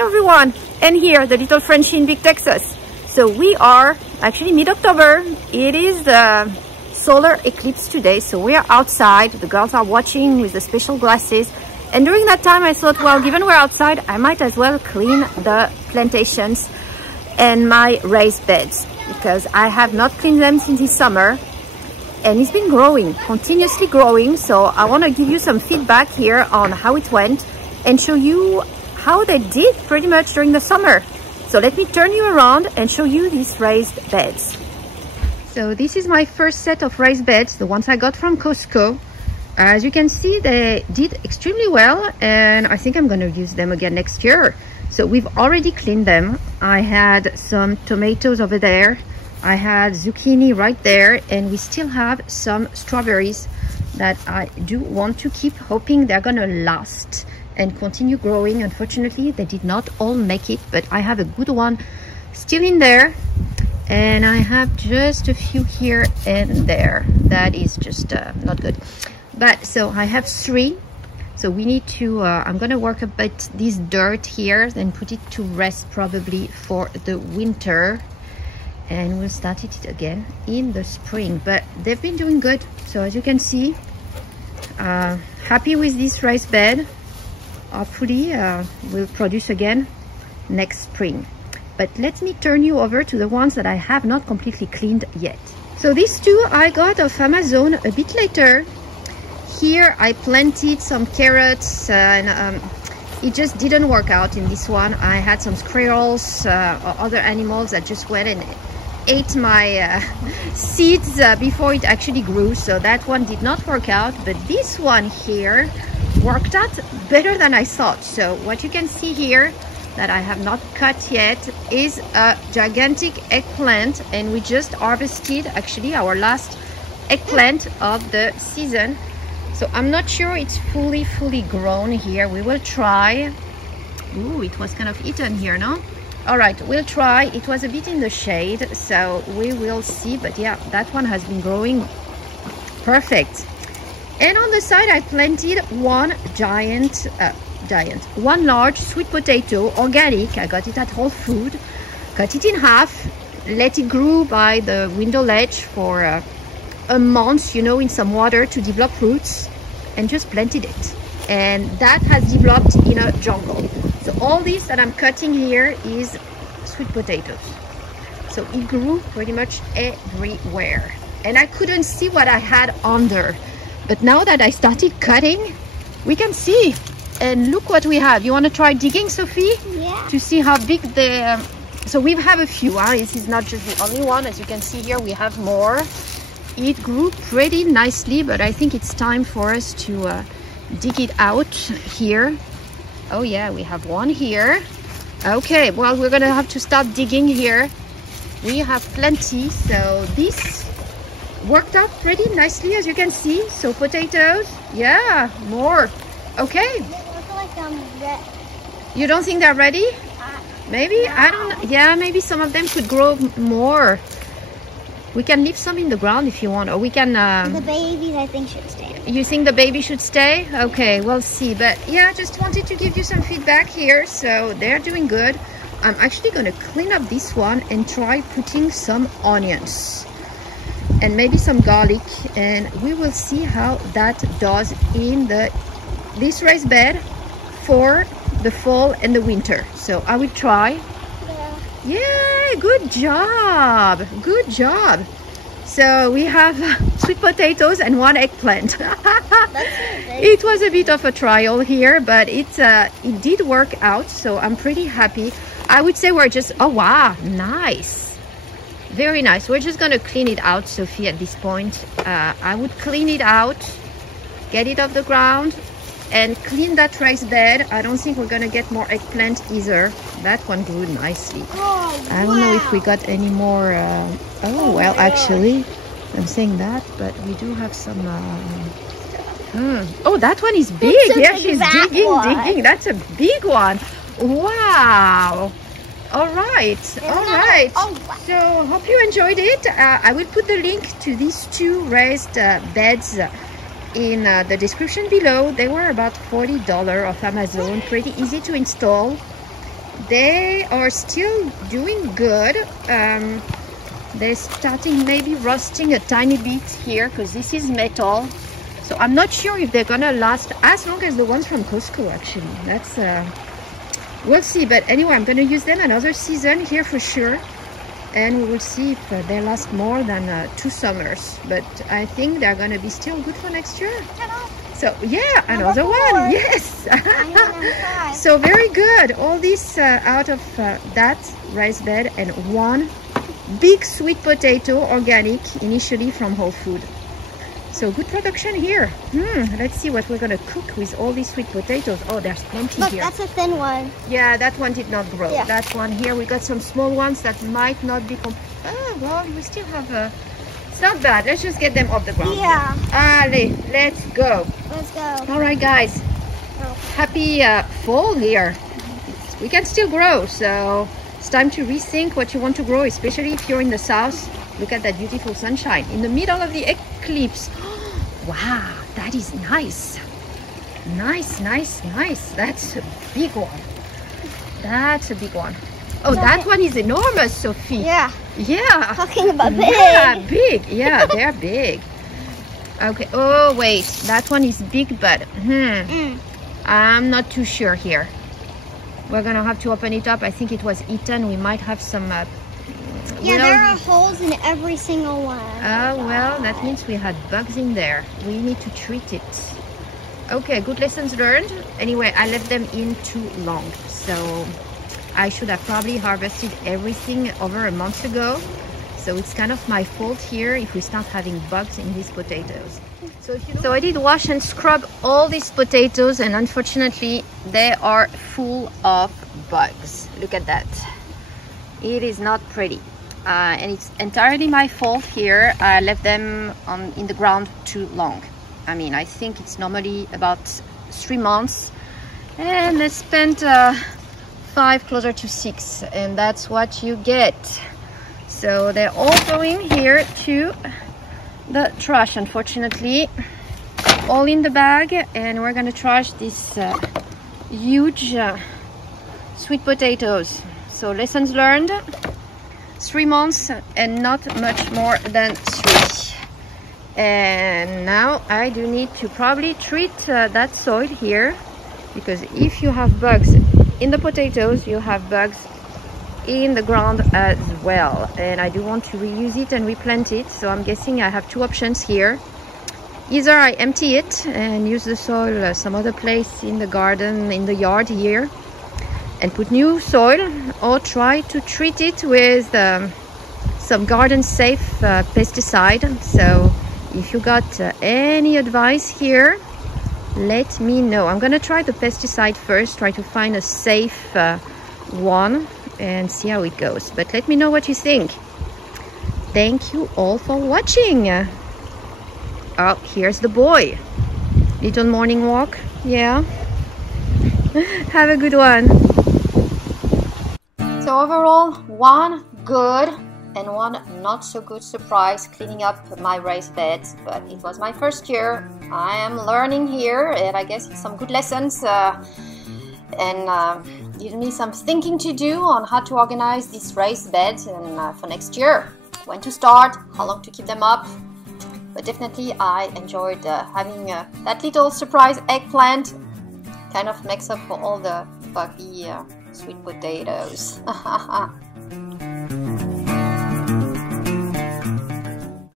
Hello everyone, and here the little Frenchie in Big Texas. So we are actually mid-October. It is the solar eclipse today, so we are outside. The girls are watching with the special glasses, and during that time I thought, well, given we're outside, I might as well clean the plantations and my raised beds, because I have not cleaned them since this summer, and it's been growing, continuously growing. So I want to give you some feedback here on how it went and show you how they did pretty much during the summer. So let me turn you around and show you these raised beds. So this is my first set of raised beds, the ones I got from Costco. As you can see, they did extremely well, and I think I'm going to use them again next year. So we've already cleaned them. I had some tomatoes over there, I had zucchini right there, and we still have some strawberries that I do want to keep, hoping they're gonna last and continue growing. Unfortunately, they did not all make it, but I have a good one still in there, and I have just a few here and there. That is just not good. But so I have 3. So we need to, I'm gonna work a bit this dirt here, then put it to rest probably for the winter. And we'll start it again in the spring, but they've been doing good. So as you can see, happy with this raised bed. Hopefully we'll produce again next spring. But let me turn you over to the ones that I have not completely cleaned yet. So these 2 I got off Amazon a bit later. Here I planted some carrots, and it just didn't work out in this one. I had some squirrels or other animals that just went and ate my seeds before it actually grew, so that one did not work out. But this one here worked out better than I thought. So what you can see here that I have not cut yet is a gigantic eggplant, and we just harvested actually our last eggplant of the season. So I'm not sure it's fully grown here. We will try. Ooh, it was kind of eaten here, no? All right, we'll try. It was a bit in the shade, so we will see. But yeah, that one has been growing perfect. And on the side I planted one one large sweet potato, organic. I got it at Whole Foods. Cut it in half, let it grow by the window ledge for a month, you know, in some water to develop roots, and just planted it. And that has developed in a jungle. So all this that I'm cutting here is sweet potatoes. So it grew pretty much everywhere, and I couldn't see what I had under. But now that I started cutting, we can see. And look what we have. You want to try digging, Sophie? Yeah. To see how big the... So we have a few. This is not just the only one. As you can see here, we have more. It grew pretty nicely, but I think it's time for us to dig it out here. Oh yeah, we have one here. Okay, well, we're gonna have to start digging here. We have plenty, so this worked out pretty nicely, as you can see. So potatoes, yeah, more. Okay. They look like I'm ready. You don't think they're ready? Maybe, no. I don't know. Yeah, maybe some of them could grow more. We can leave some in the ground if you want, or we can... The babies, I think, should stay. You think the baby should stay? Okay, we'll see. But yeah, just wanted to give you some feedback here. So they're doing good. I'm actually going to clean up this one and try putting some onions and maybe some garlic, and we will see how that does in this raised bed for the fall and the winter. So I will try. Yeah, good job, good job. So we have sweet potatoes and one eggplant. It was a bit of a trial here, but it did work out, so I'm pretty happy. I would say we're just... Oh wow, nice, very nice. We're just gonna clean it out, Sophie, at this point. I would clean it out, get it off the ground, and clean that raised bed. I don't think we're gonna get more eggplant either. That one grew nicely. Oh, I don't know if we got any more. Oh well, actually, I'm saying that, but we do have some. Oh, that one is big. Yeah, she's digging. That's a big one. Wow. All right. All right. Oh, wow. So hope you enjoyed it. I will put the link to these 2 raised beds in the description below. They were about $40 off Amazon, pretty easy to install. They are still doing good. They're starting maybe rusting a tiny bit here because this is metal. So I'm not sure if they're gonna last as long as the ones from Costco actually. That's we'll see. But anyway, I'm gonna use them another season here for sure. And we will see if they last more than 2 summers. But I think they're gonna be still good for next year. So yeah, another one, yes. So very good. All this out of that rice bed and one big sweet potato, organic, initially from Whole Food. So good production here. Let's see what we're gonna cook with all these sweet potatoes. Oh, there's plenty Look, here. that's a thin one. Yeah, that one did not grow. Yeah. That one here, we got some small ones that might not be. Oh, well, we still have a. It's not bad. Let's just get them off the ground. Yeah. Allez, let's go. Let's go. All right, guys. Oh. Happy fall here. We can still grow, so it's time to rethink what you want to grow, especially if you're in the south. Look at that beautiful sunshine in the middle of the eclipse. Wow, that is nice. Nice, nice, nice. That's a big one. That's a big one. Oh, that one is enormous, Sophie. Yeah. Yeah. Talking about big. Yeah, big. Yeah, they're big. Okay. Oh, wait. That one is big, but I'm not too sure here. We're gonna have to open it up. I think it was eaten. We might have some. Yeah, there are holes in every single one. Oh, well, that means we had bugs in there. We need to treat it. Okay, good lessons learned. Anyway, I left them in too long, so I should have probably harvested everything over a month ago. So it's kind of my fault here if we start having bugs in these potatoes. So I did wash and scrub all these potatoes, and unfortunately they are full of bugs. Look at that. It is not pretty. And it's entirely my fault here. I left them in the ground too long. I mean, I think it's normally about 3 months, and I spent 5, closer to 6, and that's what you get. So they're all going here to the trash, unfortunately. All in the bag, and we're gonna trash these huge sweet potatoes. So lessons learned. 3 months and not much more than 3. And now I do need to probably treat that soil here, because if you have bugs in the potatoes, you have bugs in the ground as well. And I do want to reuse it and replant it, so I'm guessing I have 2 options here. Either I empty it and use the soil some other place in the garden, in the yard here, and put new soil, or try to treat it with some garden safe pesticide. So if you got any advice here, let me know. I'm gonna try the pesticide first, try to find a safe one and see how it goes. But let me know what you think. Thank you all for watching. Oh, here's the boy. Little morning walk. Yeah. Have a good one. So overall, one good and one not so good surprise cleaning up my raised beds, but it was my first year. I am learning here, and I guess it's some good lessons and give me some thinking to do on how to organize these raised beds and for next year, when to start, how long to keep them up. But definitely I enjoyed having that little surprise eggplant. Kind of makes up for all the buggy sweet potatoes.